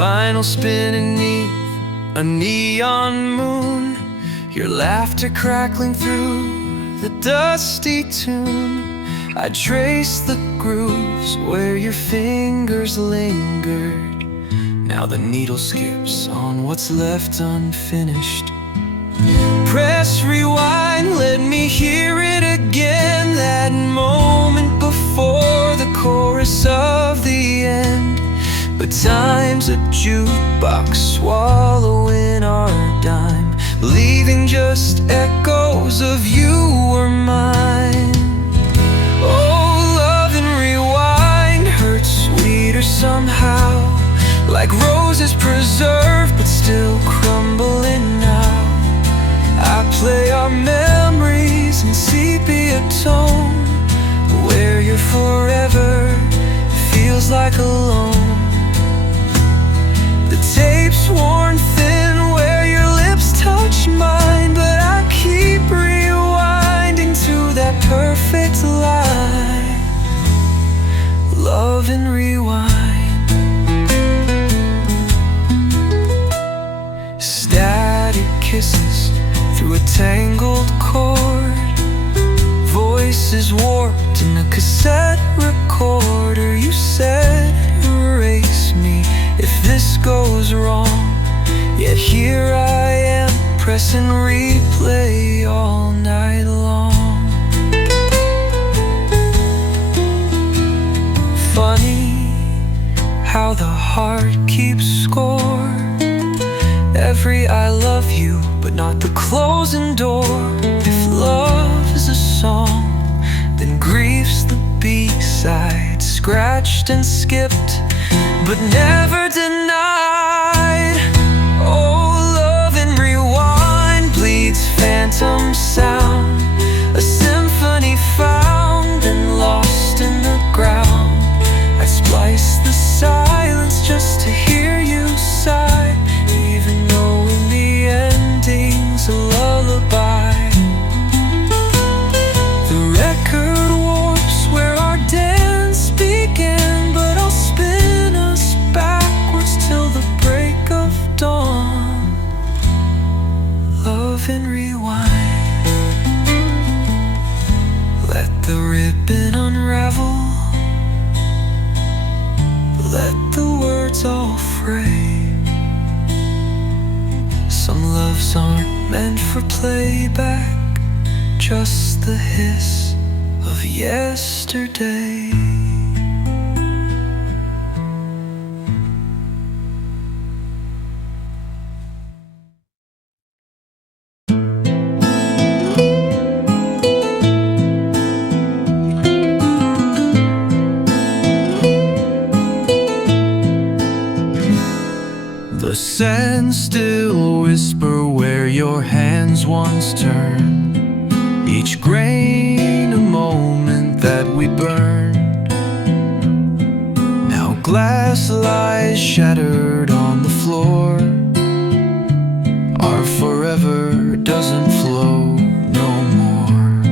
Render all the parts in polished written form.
vinyl spinning beneath a neon moon, your laughter crackling through the dusty tune. I trace the grooves where your fingers lingered. Now the needle skips on what's left unfinished. Press rewind, let me hear it again. That moment before the chorus of the end. But time's a jukebox, swallowing our dime, leaving just echoes of you or mine. Oh, love and rewind hurts sweeter somehow, like roses preserved but still crumbling now. I play our memories in sepia tone, where your forever feels like alone. The tape's worn thin where your lips touch mine, but I keep rewinding to that perfect line. Love and rewind. Static kisses through a tangled cord, voices warped in a cassette recorder. You said erase me if this goes wrong, yet here I am pressing replay all night long. Funny how the heart keeps score. Every I love you, but not the closing door. If love is a song, then grief's the B-side, scratched and skipped, but never denied. Oh, love and rewind bleeds phantom sound, a symphony found and lost in the ground. I'd splice the silence just to hear you sigh, even knowing the ending's a lullaby. The record warps where our dance began, but I'll spin us backwards till the break of dawn. Love and rewind. Let the ribbon unravel, let the words all fray. Some loves aren't meant for playback, just the hiss of yesterday. The sands still whisper where your hands once turned, each grain a moment that we burned. Now glass lies shattered on the floor, our forever doesn't flow no more.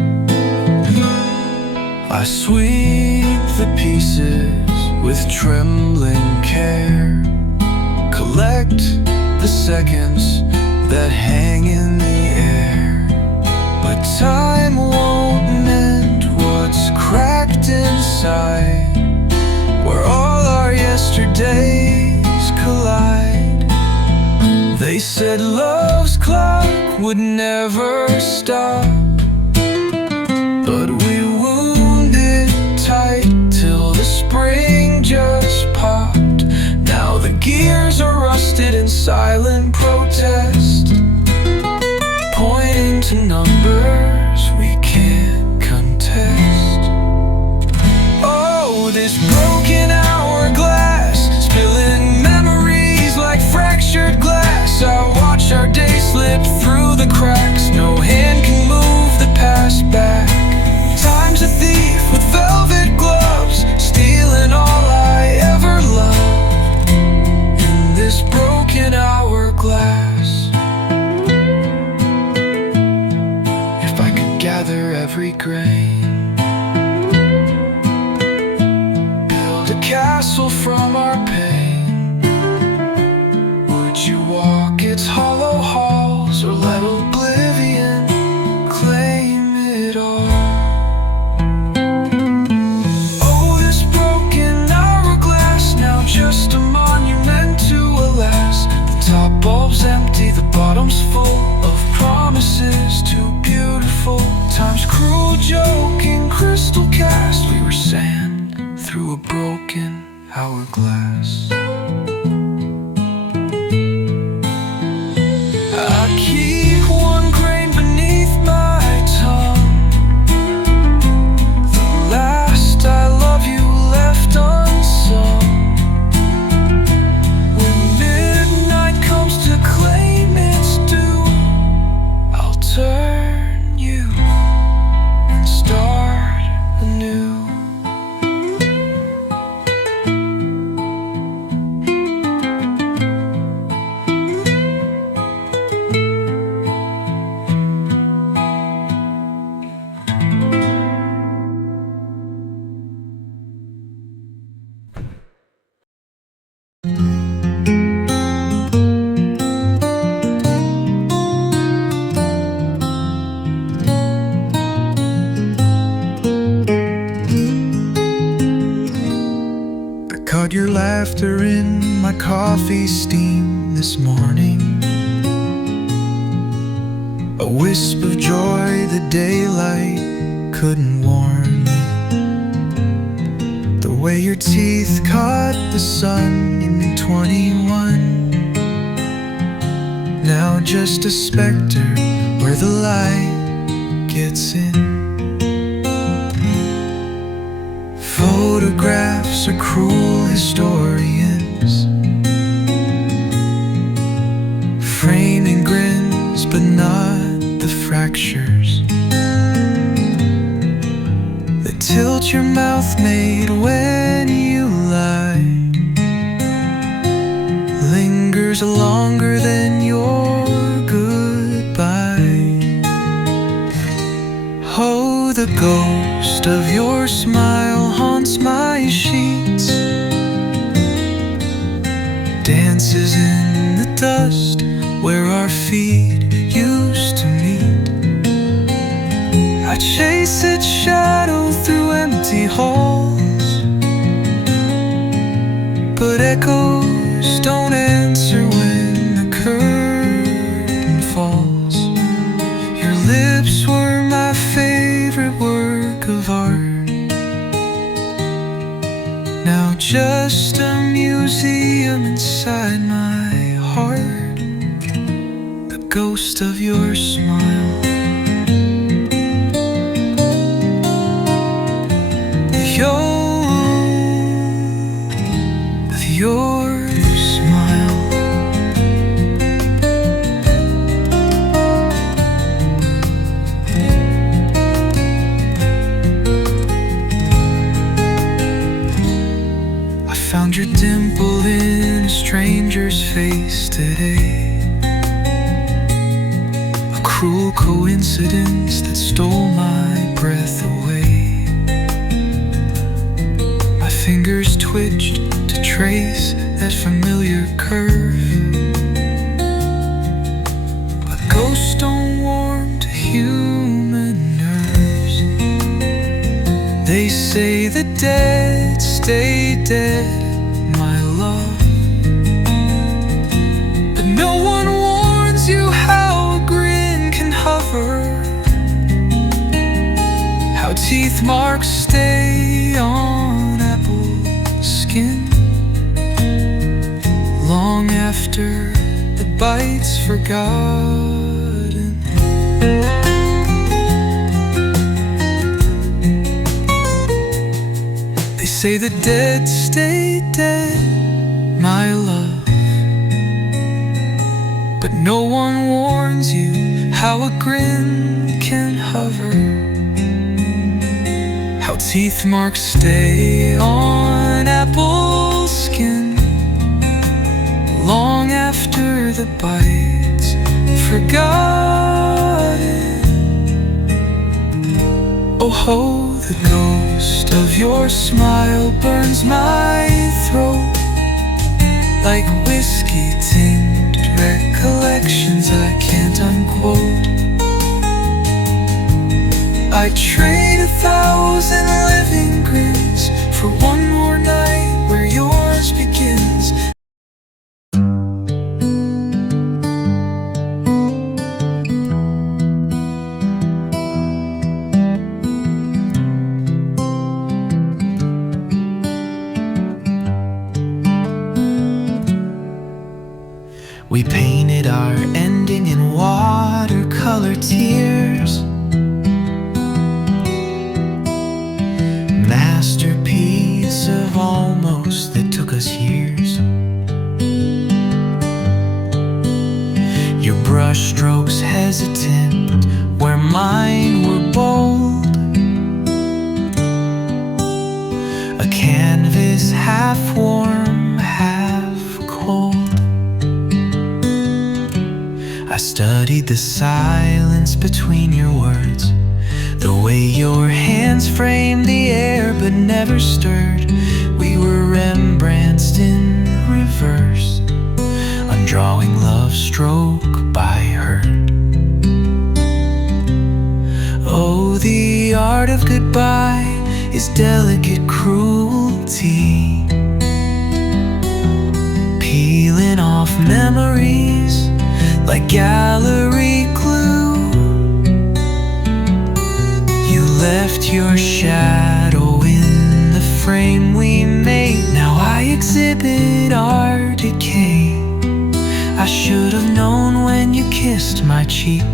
I sweep the pieces with trembling care, collect the seconds that hang in the air. But time won't mend what's cracked inside, where all our yesterdays collide. They said love's clock would never stop, but we wound it tight till the spring just popped. Now the gears are rusted in silent protest, pointing to numbers we can't contest. Oh, this broken hourglass, spilling memories like fractured glass. I watch our day slip through the cracks, no hand can move the past back. Time's a thief with velvet gloves, stealing all I ever loved in this broken hourglass. If I could gather every grain, build a castle from our pain, broken hourglass. I keep one grain beneath my tongue, the last I love you left unsung. When midnight comes to claim its due, I'll turn you and start anew. Caught your laughter in my coffee steam this morning, a wisp of joy the daylight couldn't warn. The way your teeth caught the sun in 21, now just a specter where the light gets in. Photographs are cruel historians, framing grins but not the fractures that tilt your mouth made when you lie, lingers longer than your goodbye. Oh, the ghost of your smile haunts my sheets, dances in the dust where our feet used to meet. I chase its shadow through empty halls, but echoes don't answer when the curtain falls. Your lips were my favorite work of art, now just a museum inside my heart, the ghost of your smile. Your smile. I found your dimple in a stranger's face today, a cruel coincidence that stole my breath away. My fingers twitched to trace that familiar curve, but ghosts don't warm to human nerves. They say the dead stay dead, my love, but no one warns you how a grin can hover, how teeth marks stay on apple skin long after the bite's forgotten. They say the dead stay dead, my love, but no one warns you how a grin can hover, how teeth marks stay on apple skin long after the bite's forgotten. Oh ho, the ghost of your smile burns my throat like whiskey tinged recollections I can't unquote. I trade 1,000 living grins for one more night where yours begins. tears. Masterpiece of almost that took us years. Your brushstrokes hesitant where mine were bold. A canvas half warm, half cold. I studied the silence between your words, the way your hands framed the air but never stirred. We were Rembrandts in reverse, undrawing love stroke by hurt. Oh, the art of goodbye is delicate cruelty, peeling off memories like gallery glue. You left your shadow in the frame we made. Now I exhibit our decay. I should have known when you kissed my cheek.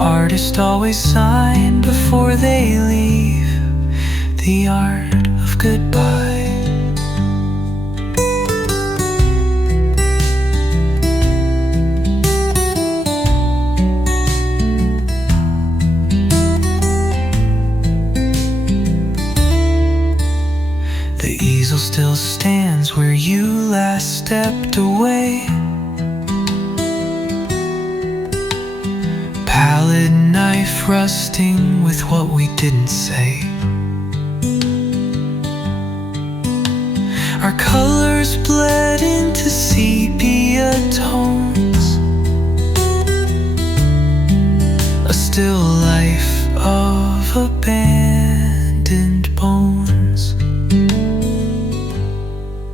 Artists always sign before they leave. The art of goodbye. The easel still stands where you last stepped away. Palette knife rusting with what we didn't say. Our colors bled into sepia tones. A still life of abandoned bones.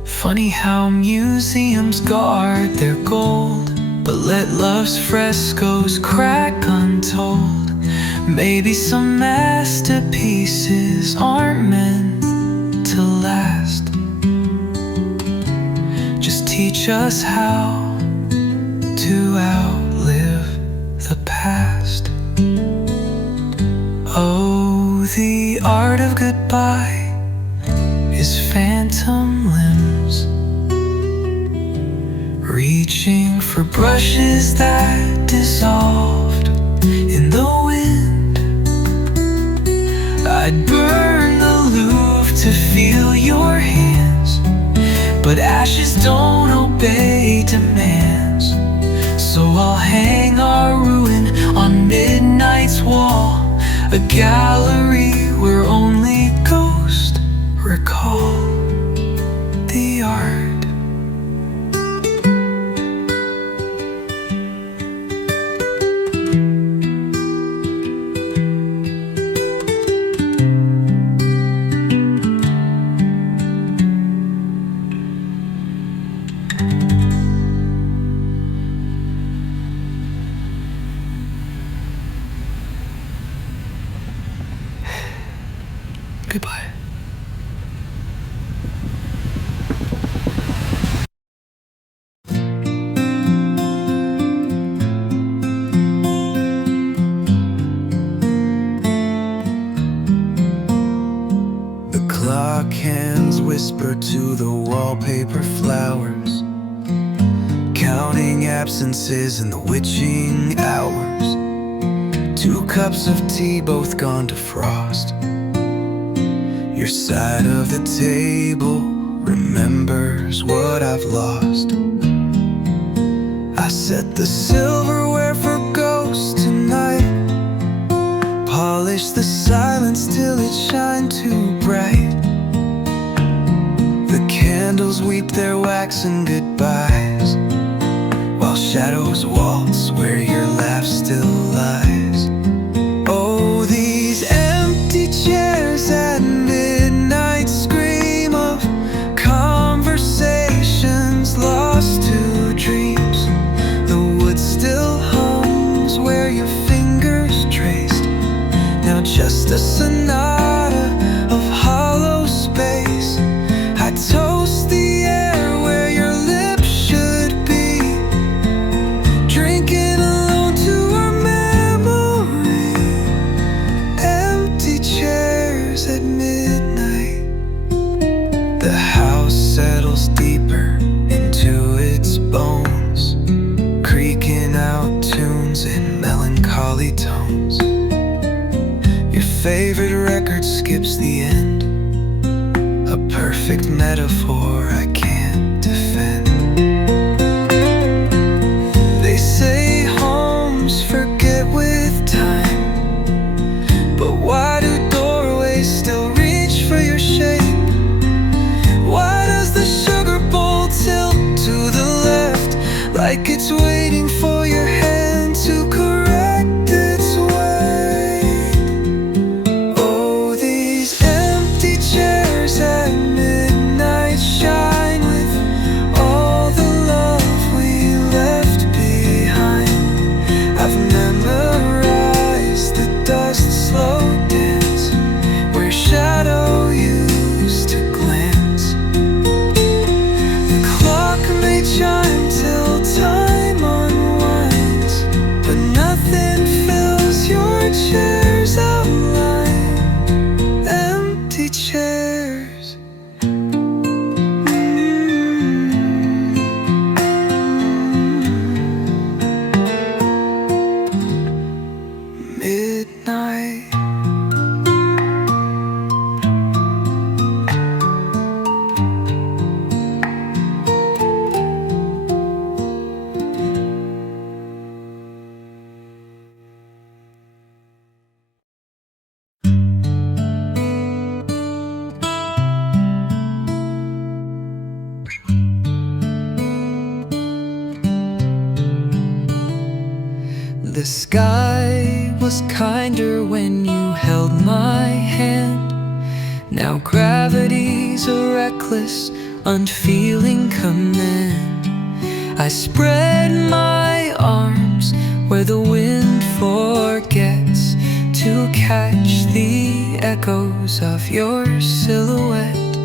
Funny how museums guard their gold, but let love's frescoes crack untold. Maybe some masterpieces aren't meant to last. Just teach us how to outlive the past. Oh, the art of goodbye is phantom limbs, reaching for brushes that dissolved in the wind. I'd burn the Louvre to feel your hands, but ashes don't obey demands. So I'll hang our ruin on midnight's wall, a gallery where only ghosts recall the art. Goodbye. The clock hands whisper to the wallpaper flowers, counting absences in the witching hours. 2 cups of tea both gone to frost. Your side of the table remembers what I've lost. I set the silverware for ghosts tonight, polish the silence till it shine too bright. The candles weep their waxen goodbyes, while shadows waltz where your laugh still lies. Oh, these empty chairs at midnight scream of conversations lost to dreams. The wood still hums where your fingers traced. Now just a sonata of hollow space. I toast the air where your lips should be, drinking alone to our memories. metaphor I can't defend. They say homes forget with time, but why do doorways still reach for your shape? Why does the sugar bowl tilt to the left, like it's waiting for your hand to correct its way? Oh, these empty chairs at midnight shine with all the love we left behind. I've memorized the dust slow dance where shadow used to glance. The clock may chime till time unwinds, but nothing fills your chair's outline. Empty chairs. Midnight. The sky was kinder when you held my hand. Now gravity's a reckless, unfeeling command. I spread my arms where the wind forgets to catch the echoes of your silhouette.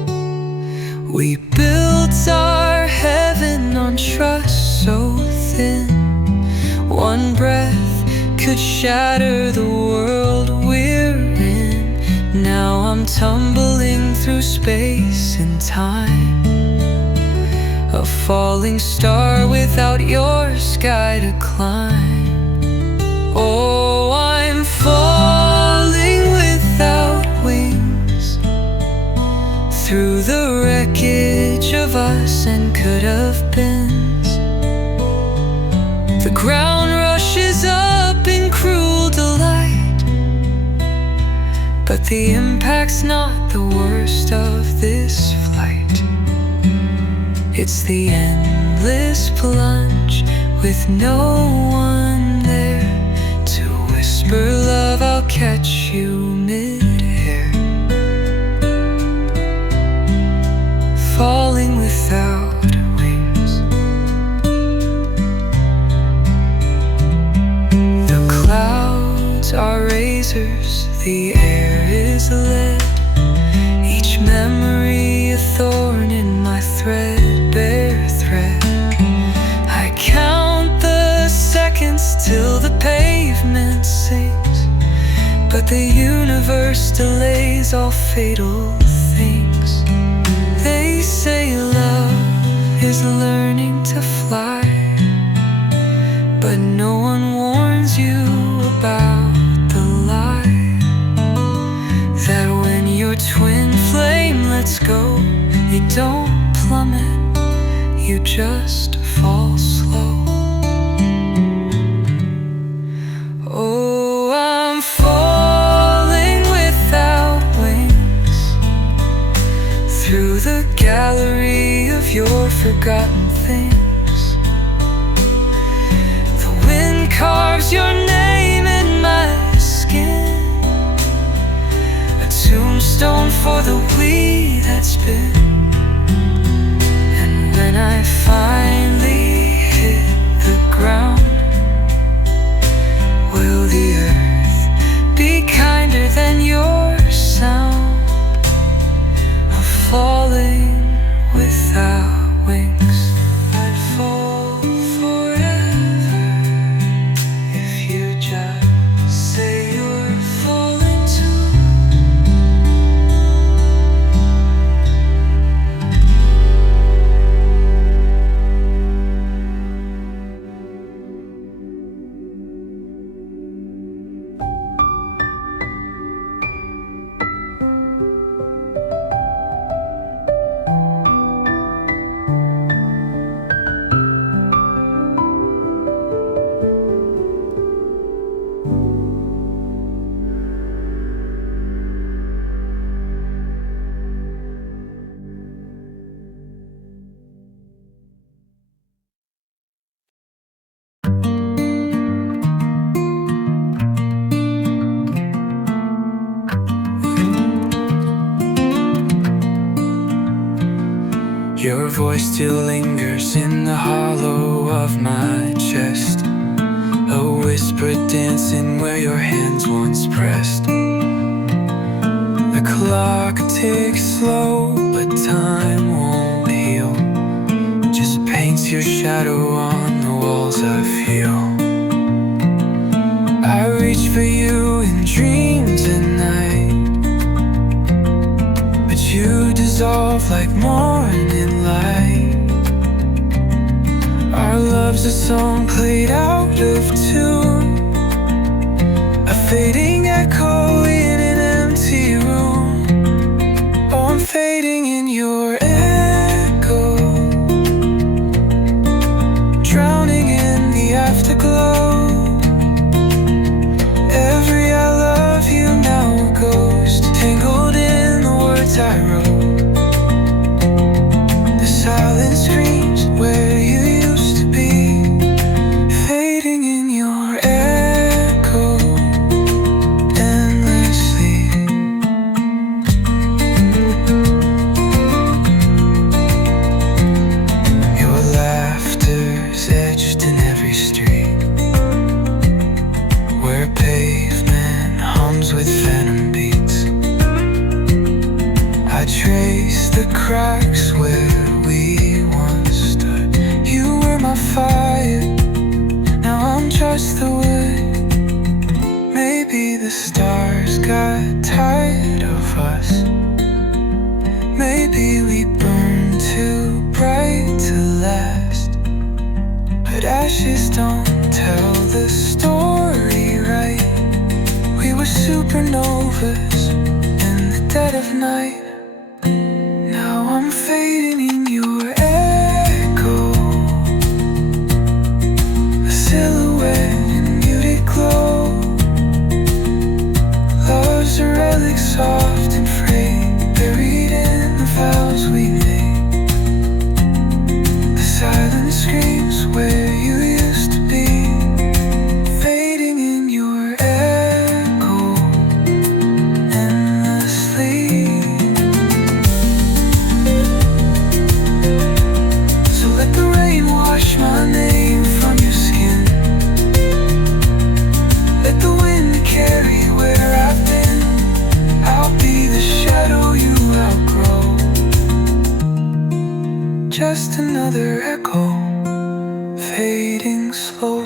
We built our heaven on trust so thin, one breath could shatter the world we're in. Now I'm tumbling through space and time, a falling star without your sky to climb. Oh, I'm falling without wings through the wreckage of us and could have beens. The ground rushes up in cruel delight, but the impact's not the worst of this flight. It's the endless plunge with no one there to whisper, love, I'll catch you mid-air. Falling without wings. The clouds are razors, the air is lead, each memory a thorn in my threadbare thread. I count the seconds till the pavement sinks, but the universe delays all fatal things. They say love is learning to fly, but no one warns you about the lie, that when your twin flame lets go, you don't plummet, you just fall slow. Oh, I'm falling without wings through the gallery of your forgotten things. The wind carves your name in my skin, a tombstone for the we that's been. And when I finally hit the ground, will the earth be kinder than your sound of falling without wings? I'd fall forever if you just say you're falling too. Your voice still lingers in the hollow of my chest, a whisper dancing where your hands once pressed. The clock ticks slow, but time won't heal, just paints your shadow on the walls I feel. I reach for you in dreams at night, but you dissolve like morning light. Our love's a song played out of tune, a fading echo in an empty room. Oh, I'm fading in your echo, drowning in the afterglow. Every I love you now a ghost, tangled in the words I wrote. The silence screams where you used to be, fading in your echo endlessly. Your laughter's etched in every street, where pavement hums with phantom beats. I trace the cracks where we once stood. You were my fire, now I'm just the wood. Maybe the stars got tired of us, maybe we burned too bright to last. But ashes don't tell the story right. We were supernovas in the dead of night. Now I'm fading in your echo, a silhouette in muted glow. Love's a relic soft and frayed, buried in the vows we made. The silence screams where you used to be, fading in your echo endlessly. So let the rain wash my name from your skin, let the wind carry where I've been. I'll be the shadow you outgrow, just another echo, fading slow.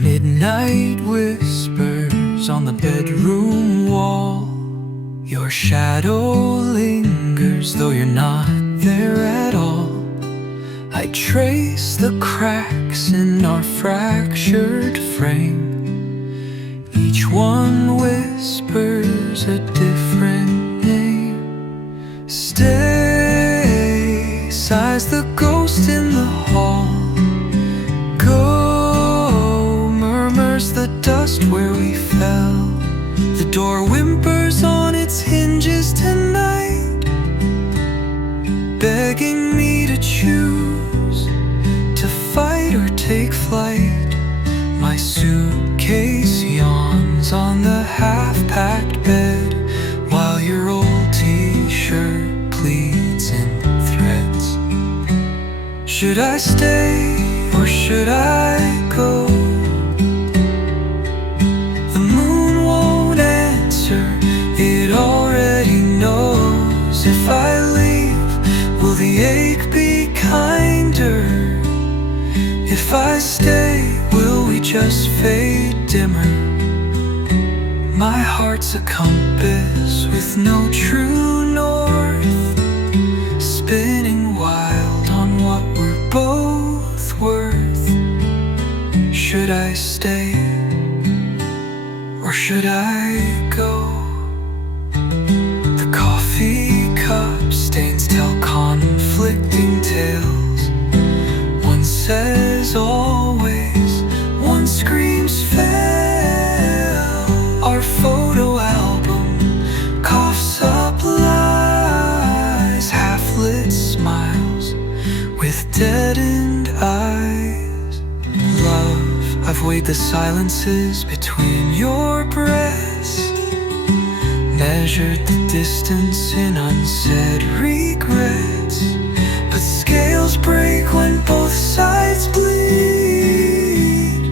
Midnight whispers on the bedroom wall. Your shadow lingers, though you're not there at all. I trace the cracks in our fractured frame. Each one whispers a different name. Stay, sighs the ghost in the hall. The dust where we fell. The door whimpers on its hinges tonight, begging me to choose, to fight or take flight. My suitcase yawns on the half-packed bed, while your old t-shirt pleats in threads. Should I stay or should I go? It already knows. If I leave, will the ache be kinder? If I stay, will we just fade dimmer? My heart's a compass with no true north, spinning wild on what we're both worth. Should I stay or should I go? The coffee cup stains tell conflicting tales. One says all deadened eyes. Love, I've weighed the silences between your breaths, measured the distance in unsaid regrets. But scales break when both sides bleed,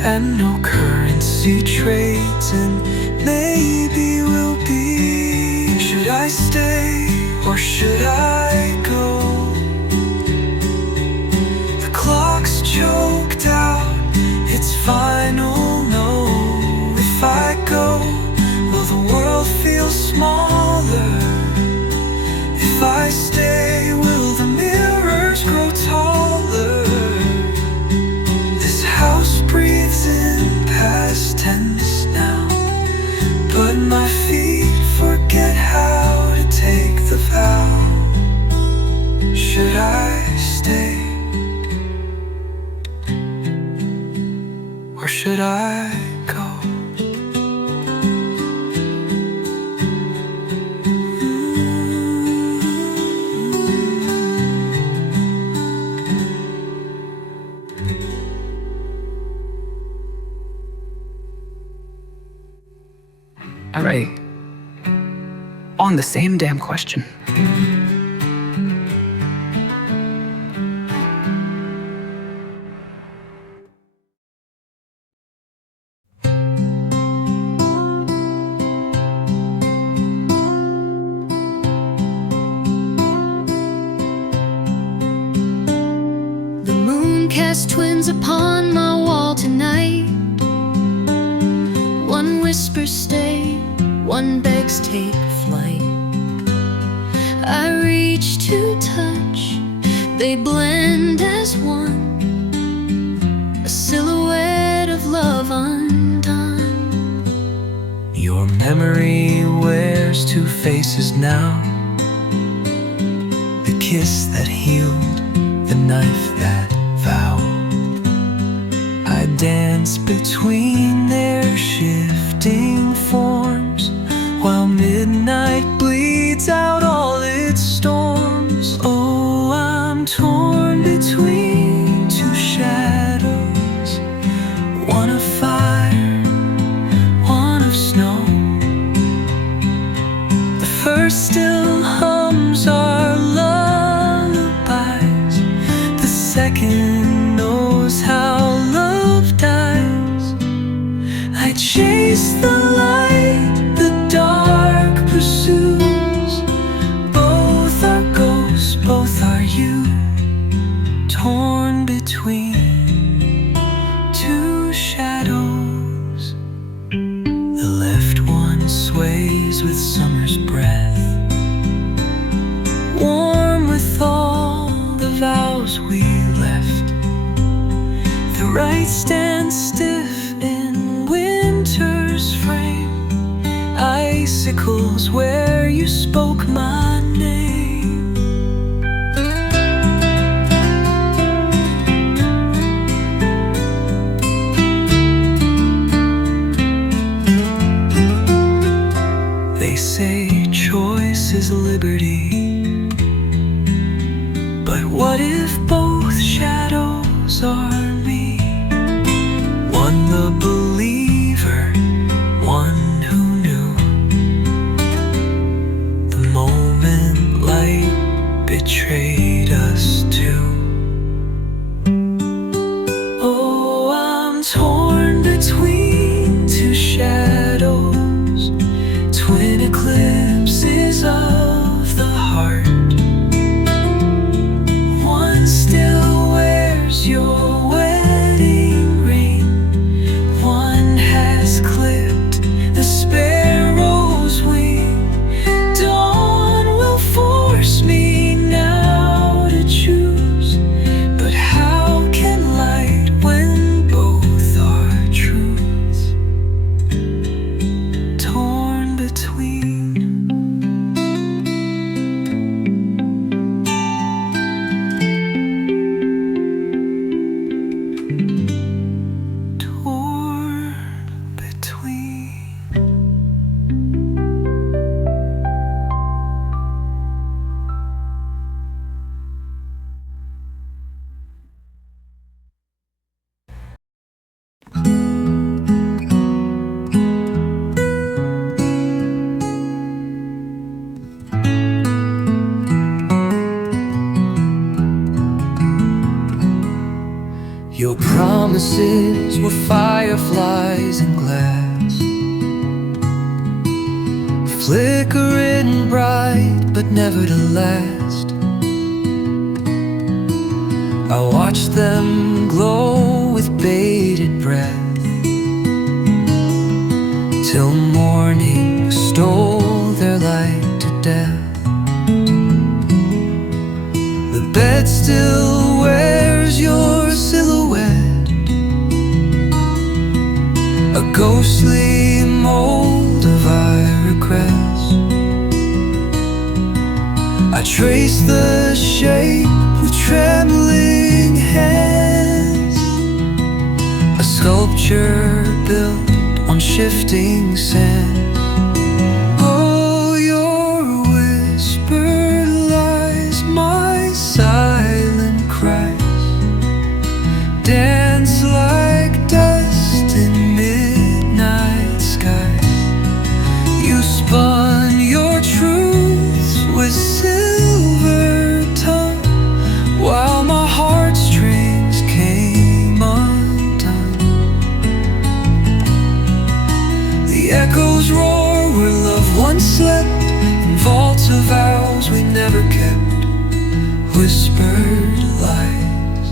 and no currency trades, and maybe we'll be. Should I stay or should I go? The clock's choked out, it's final, no. If I go, will the world feel smaller? If I stay, will the mirrors grow taller? This house breathes in past tense now, but my feet forget how to take the vow. Should I stay or should I go? All right. On the same damn question. The moon casts twins upon my wall tonight. One whispers stay, one begs take flight. I reach to touch, they blend as one, a silhouette of love undone. Your memory wears two faces now, the kiss that healed, the knife that vowed. I dance between their shifting forms, while midnight bleeds out all its storms. Oh, I'm torn between two shadows, one of fire, one of snow. The first still hums our lullabies, the second knows how love dies. I chase the light, the dark pursues. Both are ghosts, both are you, torn between two shadows. The left one sways with summer's breath, warm with all the vows we left. The right stands stiff in winter's frame, icicles where you spoke my name. They say choice is liberty, but what if both shadows are me? One the believer, one who knew the moment Your promises were fireflies in glass, flickering bright but never to last. I watched them glow with bated breath, till morning stole their light to death. The bed still wears your silhouette, a ghostly mold of our regrets. I trace the shape with trembling hands, a sculpture built on shifting sands. Oh, your whisper lies, my silent cries dance like dust in midnight skies. You spun your truths with silver tongue, while my heartstrings came undone. The echoes roar where love once slept, in vaults of vows we never kept. Whispered lies,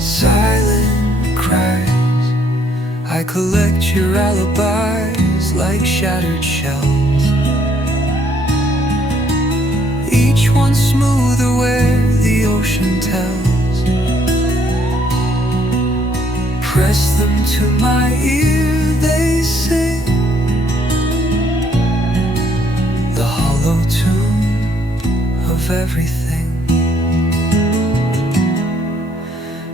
silent cries. I collect your alibis like shattered shells, each one smoother where the ocean tells. Press them to my ear, they sing the hollow tune of everything.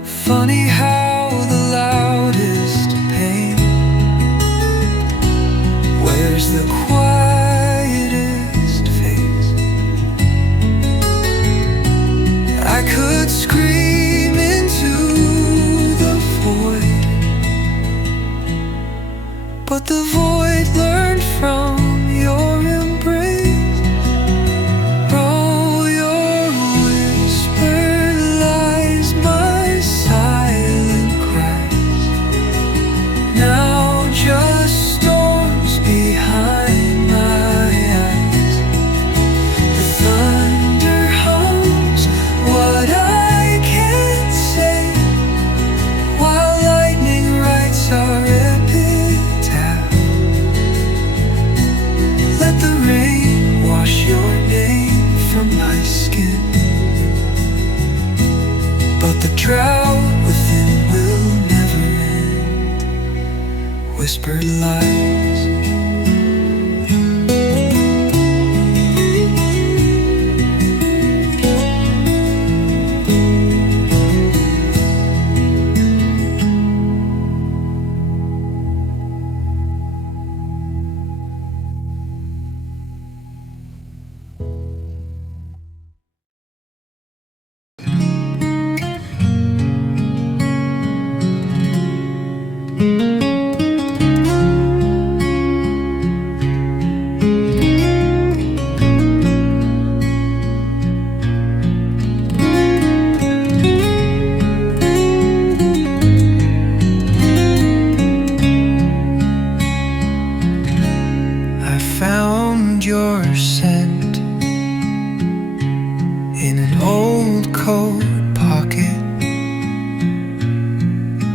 Funny how the loudest pain wears the quietest face. I could scream into the void, but the void learned from your embrace. Oh, your whisper lies, my silent cries, now just storms behind my eyes. The thunder hums what I can't say, while lightning writes our epitaph. Let the rain wash your name from my skin, but the drought within will never end. Whispered lies. I found your scent in an old coat pocket,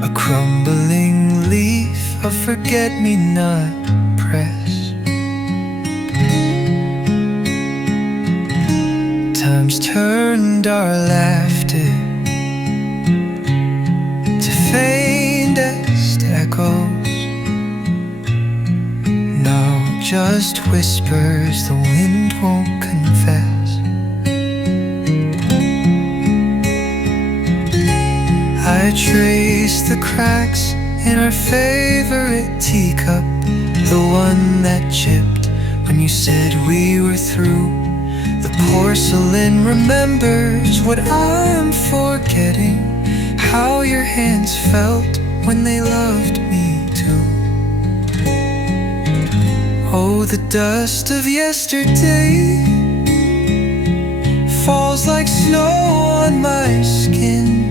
a crumbling leaf of forget-me-not press. Time's turned our laughter to faintest echoes. Now just whispers the wind won't confess. I trace the cracks in our favorite teacup, the one that chipped when you said we were through. The porcelain remembers what I'm forgetting, how your hands felt when they loved me too. Oh, the dust of yesterday falls like snow on my skin.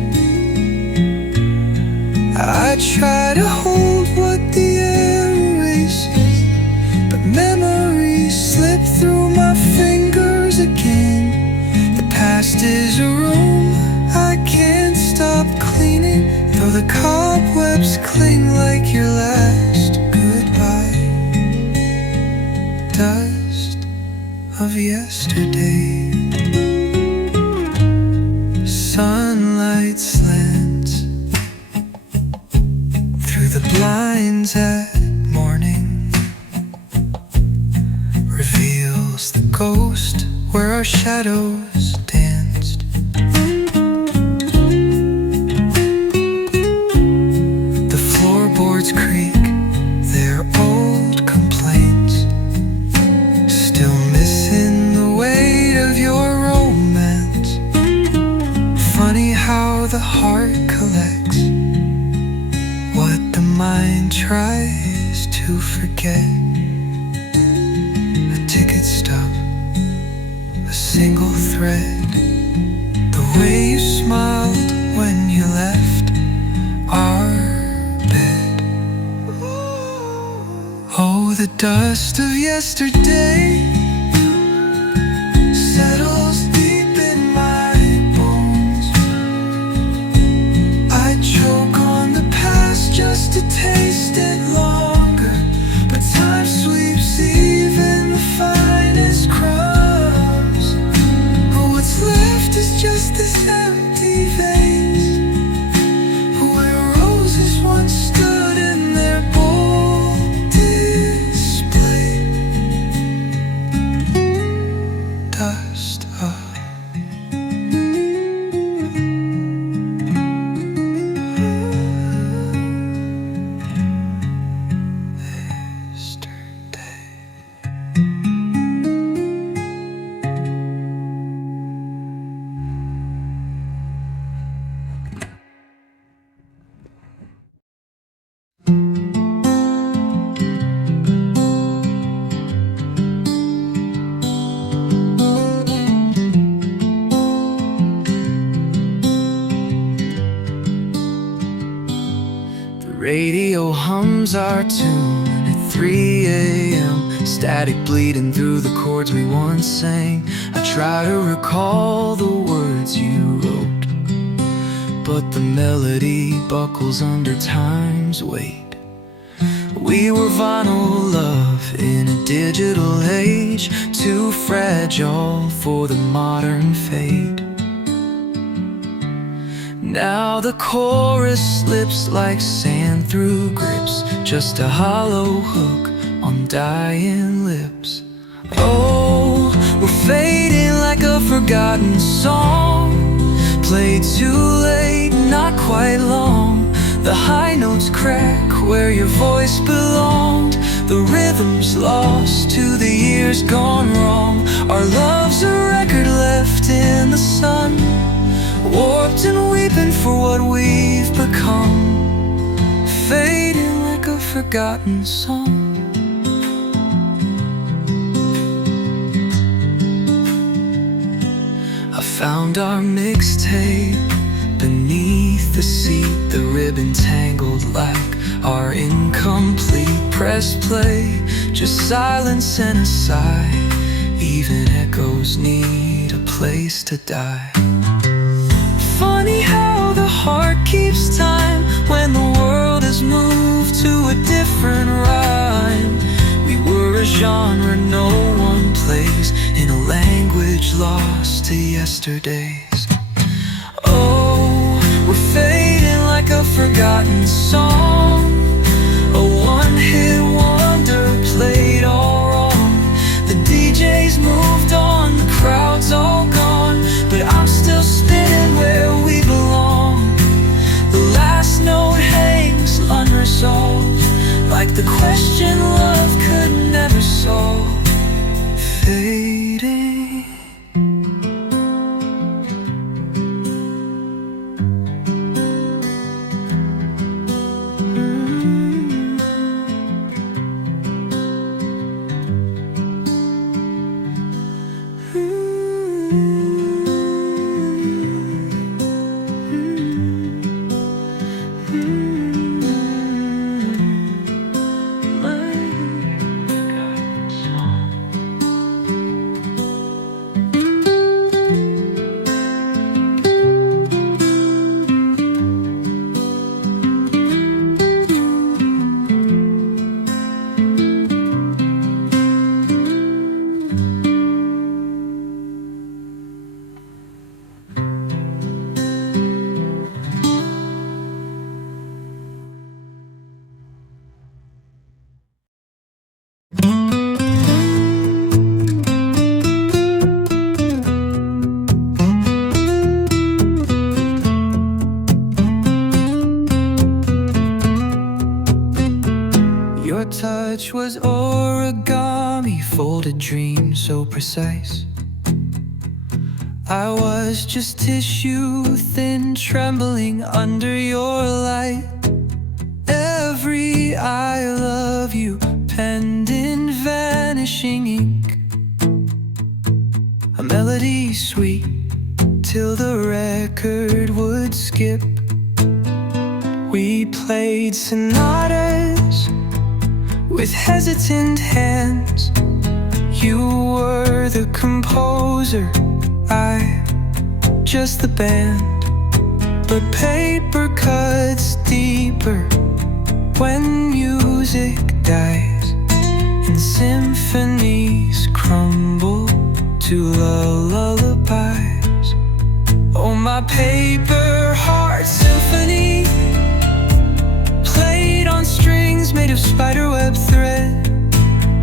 I try to hold what the air erases, but memories slip through my fingers again. The past is a room I can't stop cleaning, though the cobwebs cling like your last goodbye. Dust of yesterday. Sunlight slants through the blinds at morning, reveals the ghost where our shadows danced. The floorboards creak their old complaints, still missing the weight of your romance. Funny how the heart collects what the mind tries to forget. A ticket stub, a single thread, the way you smiled when you left our bed. Oh, the dust of yesterday settles deep in my bones. I choke on the past just to taste it longer, but time sweeps even the finest crumbs. What's left is just this empty vase where roses once stood in their bold display. Dust of yesterday. The radio hums our tune at 3 a.m. Static bleeding through the chords we once sang. I try to recall the words you wrote, but the melody buckles under time's weight. We were vinyl love in a digital age, too fragile for the modern fate. Now the chorus slips like sand through grips, just a hollow hook on dying lips. Oh, we're fading like a forgotten song, played too late, not quite long. The high notes crack where your voice belonged, the rhythm's lost to the years gone wrong. Our love's a record left in the sun, warped and weeping for what we've become, fading like a forgotten song. I found our mixtape beneath the seat, the ribbon tangled like our incomplete. Press play, just silence and a sigh. Even echoes need a place to die. Funny how the heart keeps time when the world has moved to a different rhyme. We were a genre no one plays, in a language lost to yesterdays. Oh, we're fading like a forgotten song, a one-hit wonder played all wrong. The DJ's moved on, the crowd's all gone, but I'm still spinning where we belong. The last note hangs unresolved, like the question love could never solve. Fading. touch was origami, folded dreams so precise. I was just tissue thin, trembling under your light. Every I love you penned in vanishing ink, a melody sweet till the record would skip. We played sonatas with hesitant hands. You were the composer, I just the band. But paper cuts deeper when music dies, and symphonies crumble to lullabies. Oh, my paper heart symphony, played on strings made of spiderweb thread.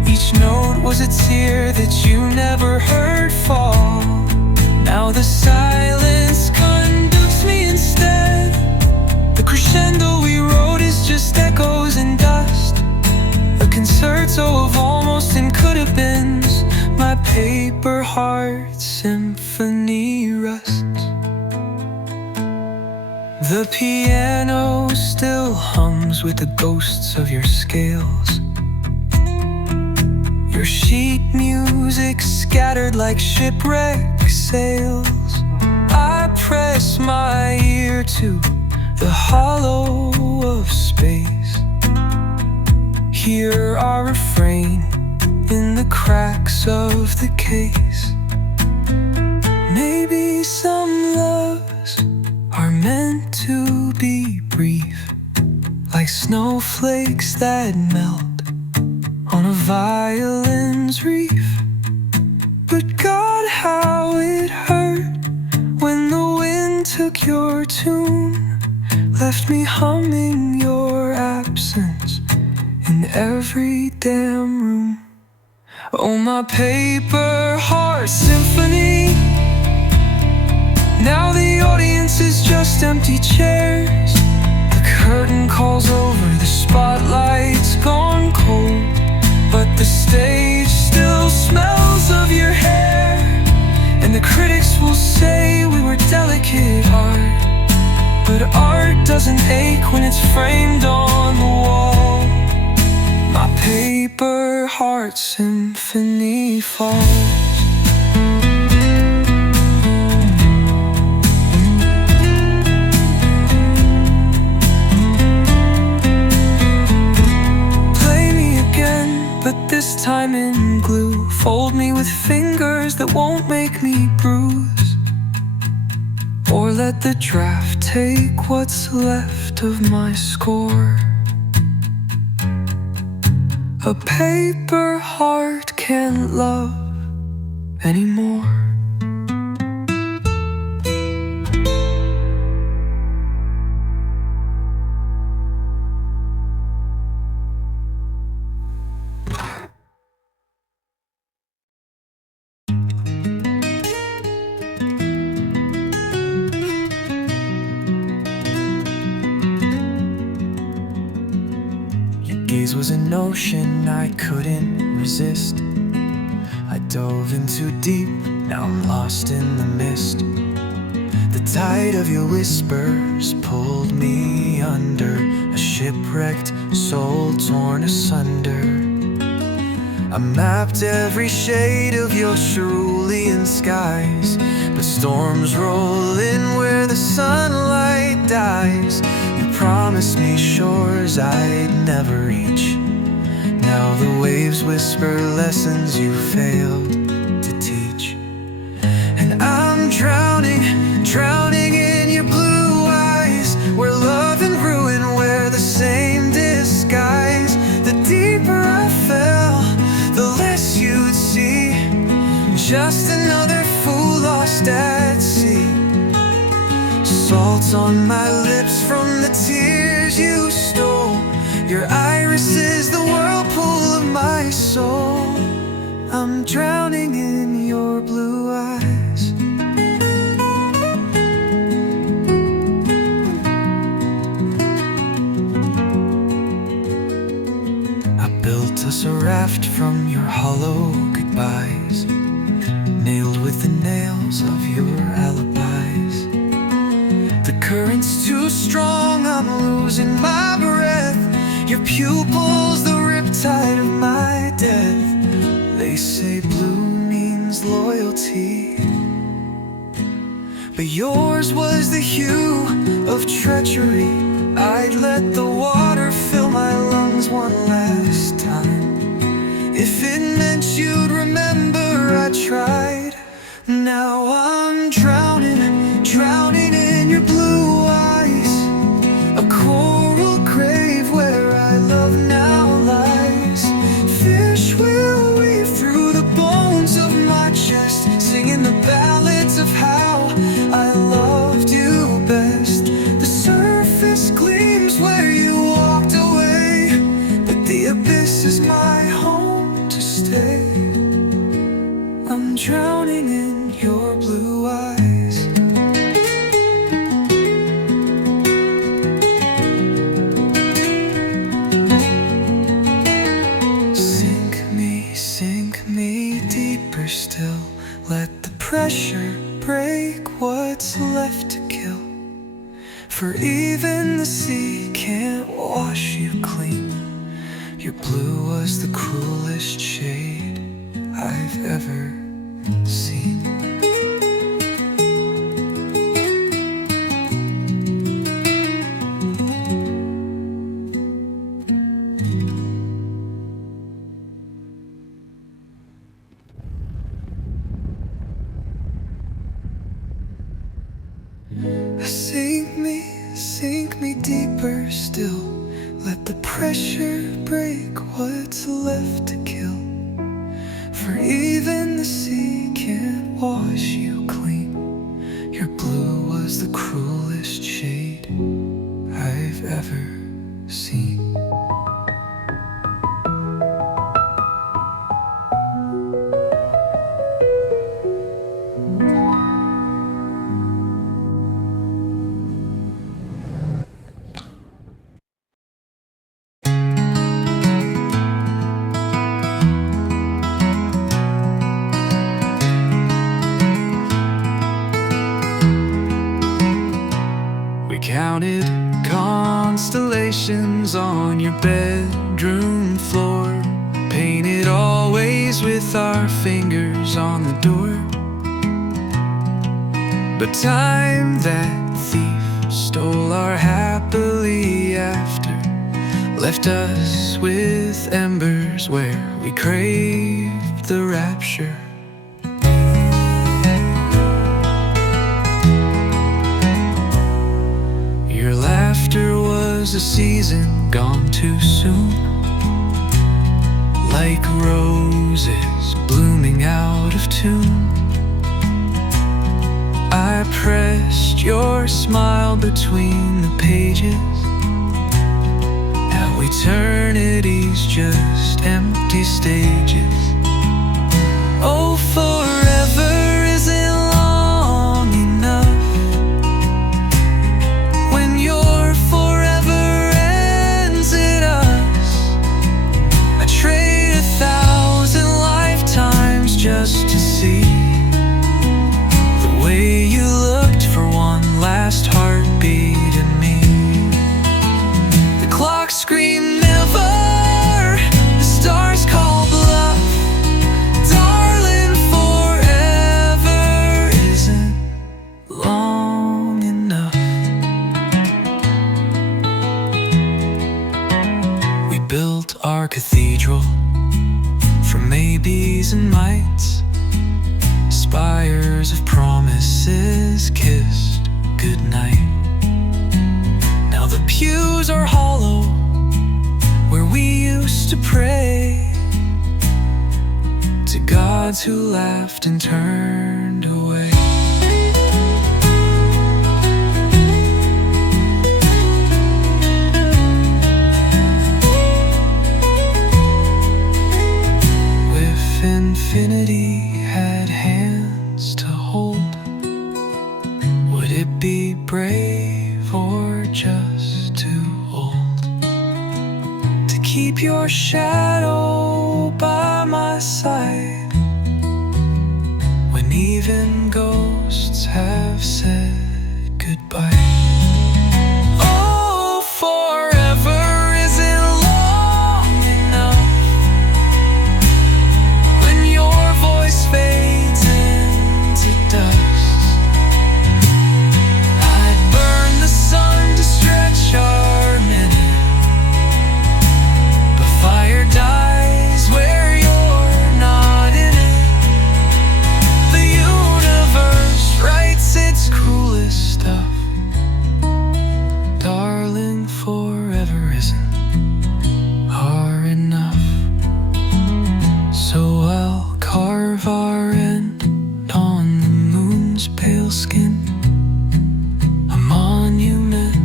Each note was a tear that you never heard fall. Now the silence conducts me instead. The crescendo we wrote is just echoes and dust, a concerto of almost and could-have beens. My paper heart symphony rusts. The piano still hums with the ghosts of your scales, your sheet music scattered like shipwreck sails. I press my ear to the hollow of space, hear our refrain in the cracks of the case. Maybe some loves are meant to be brief, like snowflakes that melt on a violin's reef. But God, how it hurt when the wind took your tune, left me humming your absence in every damn room. Oh, my paper heart symphony, now the audience is just empty chairs. The curtain calls over, the spotlight's gone cold, but the stage still smells of your hair. And the critics will say we were delicate art, but art doesn't ache when it's framed on the wall. My paper heart symphony falls. But this time in glue, fold me with fingers that won't make me bruise, or let the draft take what's left of my score. A paper heart can't love anymore. Gaze was an ocean I couldn't resist. I dove in too deep, now I'm lost in the mist. The tide of your whispers pulled me under, a shipwrecked soul torn asunder. I mapped every shade of your cerulean skies, but storms roll in where the sunlight dies. You promised me shores I'd never reach. Now the waves whisper lessons you failed to teach. And I'm drowning, drowning in your blue eyes, where love and ruin wear the same disguise. The deeper I fell, the less you'd see, just another fool lost at sea. Salt on my lips from the tears you stole. Your iris is the whirlpool of my soul. I'm drowning in your blue eyes. I laughed from your hollow goodbyes, nailed with the nails of your alibis. The current's too strong, I'm losing my breath. Your pupils, the riptide of my death. They say blue means loyalty, but yours was the hue of treachery. I'd let the water fill my lungs one last time. If it meant you'd remember, I tried. Now I'm drowning, drowning in your blue eyes. A coral grave where our love now lies. Fish will weave through the bones of my chest, singing the ballads of how I loved you best. The surface gleams where you walked away, but the abyss is my home to stay. I'm drowning in your blue eyes. Sink me deeper still. Let the pressure break what's left to kill. For even the sea can't wash you clean. Your blue was the cruelest shade I've ever seen. Sink me deeper still. Let the pressure break what's left to kill. For even the sea can't wash you clean. Your blue was the cruelest shade I've ever seen. Counted constellations on your bedroom floor, painted always with our fingers on the door. But time, that thief, stole our happily after, left us with embers where we craved the rapture. Your laughter was a season gone too soon, like roses blooming out of tune. I pressed your smile between the pages. Now eternity's just empty stages. Oh, forever isn't long enough. When your forever ends in us, I trade 1,000 lifetimes just to see the way you looked for one last heartbeat in me. The clock screamed never, the stars call bluff. Darling, forever isn't long enough. We built our cathedral from maybes and mights, spires of promises kissed goodnight. Now the pews are hollow where we used to pray to gods who laughed and turned away. If infinity had hands to hold, would it be brave or just too old to keep your shadow by my side when even ghosts have said goodbye. Oh, forever isn't long enough when your voice fades into dust. I'd burn the sun to stretch our minute, but fire dies where you're not in it. The universe writes its cruelest stuff. Darling, forever isn't hard enough. So I'll carve our end on the moon's pale skin, a monument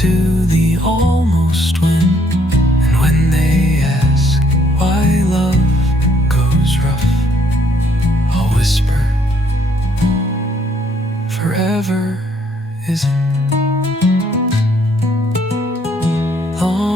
to the almost win. And when they ask why love goes rough, I'll whisper, forever isn't long